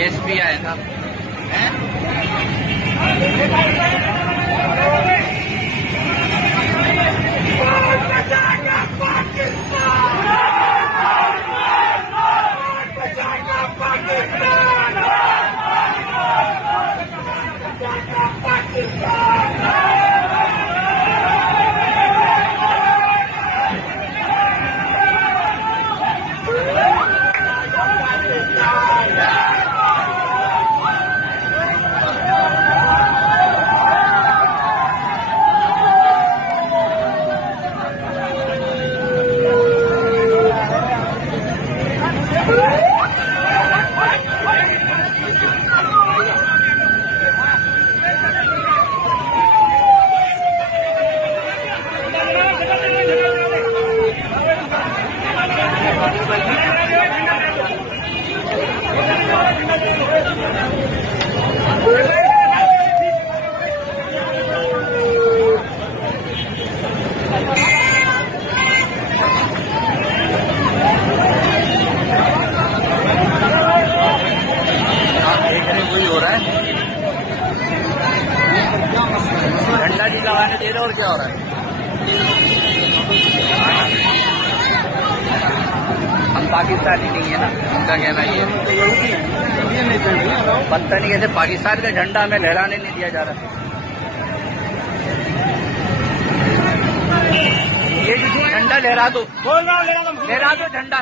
SP आए था झंडा नहीं लगाने दे रहे और क्या हो रहा है। हम पाकिस्तानी नहीं है ना, उनका कहना ये है। पता नहीं कैसे पाकिस्तान का झंडा हमें लहराने नहीं दिया जा रहा। ये झंडा लहरा दो झंडा।